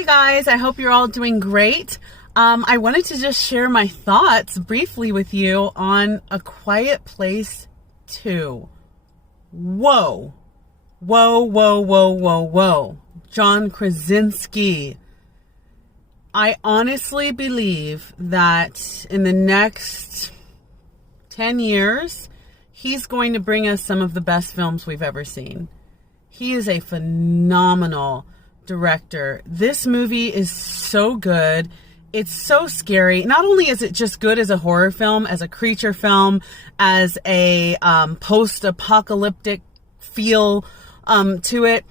Hey guys, I hope you're all doing great. I wanted to just share my thoughts briefly with you on A Quiet Place 2. Whoa. John Krasinski. I honestly believe that in the next 10 years, he's going to bring us some of the best films we've ever seen. He is a phenomenal director. This movie is so good. It's so scary. Not only is it just good as a horror film, as a creature film, as a post-apocalyptic feel to it,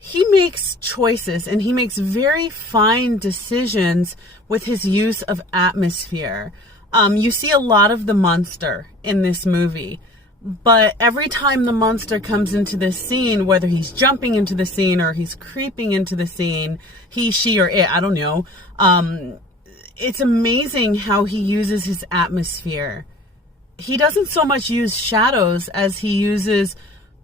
he makes choices and he makes very fine decisions with his use of atmosphere. You see a lot of the monster in this movie. But every time the monster comes into the scene, whether he's jumping into the scene or he's creeping into the scene, he, she, or it, I don't know. It's amazing how he uses his atmosphere. He doesn't so much use shadows as he uses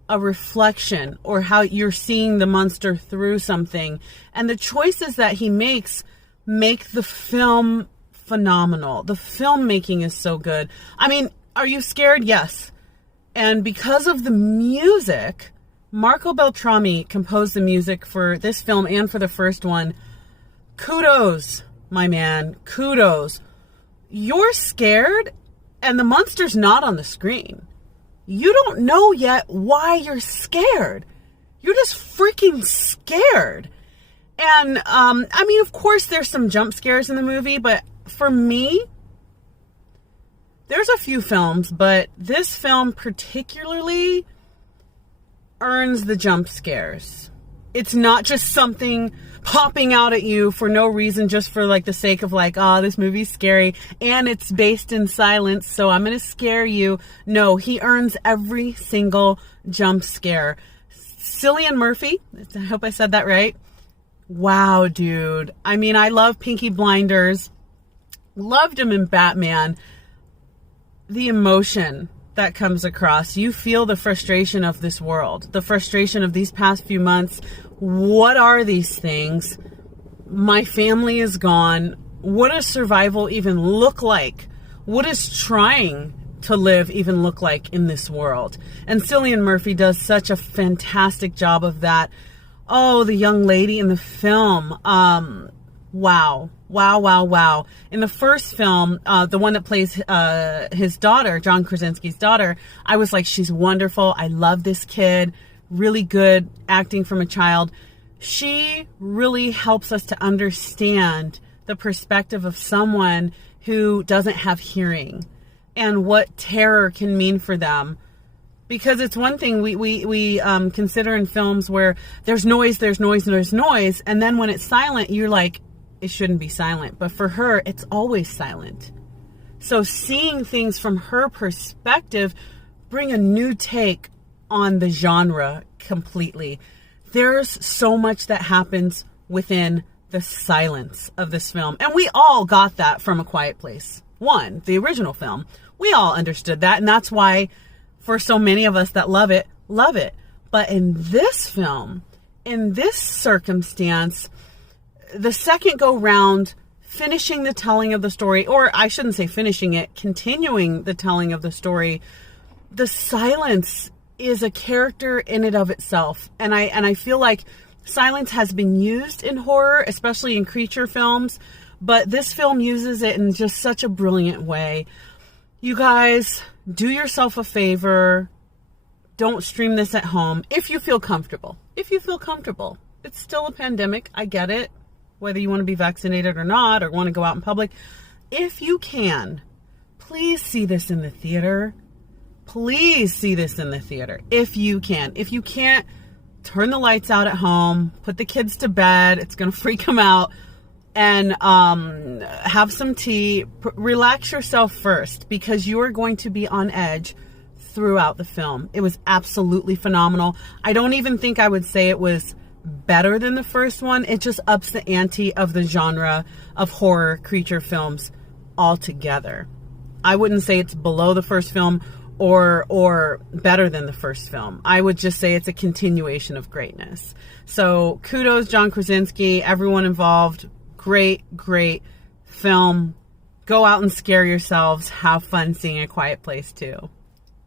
a reflection or how you're seeing the monster through something. And the choices that he makes make the film phenomenal. The filmmaking is so good. I mean, are you scared? Yes. And because of the music, Marco Beltrami composed the music for this film and for the first one. Kudos, my man. Kudos. You're scared and the monster's not on the screen. You don't know yet why you're scared. You're just freaking scared. And, I mean, of course, there's some jump scares in the movie, but for me, there's a few films, but this film particularly earns the jump scares. It's not just something popping out at you for no reason, just for like the sake of like, oh, this movie's scary and it's based in silence, so I'm going to scare you. No, he earns every single jump scare. Cillian Murphy, I hope I said that right. Wow, dude. I mean, I love Peaky Blinders. Loved him in Batman. The emotion that comes across. You feel the frustration of this world, the frustration of these past few months. What are these things? My family is gone. What does survival even look like? What does trying to live even look like in this world? And Cillian Murphy does such a fantastic job of that. Oh, the young lady in the film. Wow. In the first film, the one that plays his daughter, John Krasinski's daughter, I was like, she's wonderful. I love this kid. Really good acting from a child. She really helps us to understand the perspective of someone who doesn't have hearing and what terror can mean for them. Because it's one thing we consider in films where there's noise, and then when it's silent, you're like, it shouldn't be silent. But for her, it's always silent. So seeing things from her perspective bring a new take on the genre completely. There's so much that happens within the silence of this film. And we all got that from A Quiet Place 1, the original film. We all understood that. And that's why for so many of us that love it. But in this film, in this circumstance, the second go round, finishing the telling of the story, or I shouldn't say finishing it, continuing the telling of the story, the silence is a character in and of itself. And I feel like silence has been used in horror, especially in creature films, but this film uses it in just such a brilliant way. You guys, do yourself a favor. Don't stream this at home if you feel comfortable. It's still a pandemic. I get it. Whether you want to be vaccinated or not, or want to go out in public. If you can, please see this in the theater. If you can. If you can't, turn the lights out at home, put the kids to bed. It's going to freak them out. And have some tea. Relax yourself first, because you are going to be on edge throughout the film. It was absolutely phenomenal. I don't even think I would say it was better than the first one. It just ups the ante of the genre of horror creature films altogether. I wouldn't say it's below the first film or better than the first film. I would just say it's a continuation of greatness. So kudos, John Krasinski, everyone involved. Great film. Go out and scare yourselves. Have fun seeing A Quiet Place too.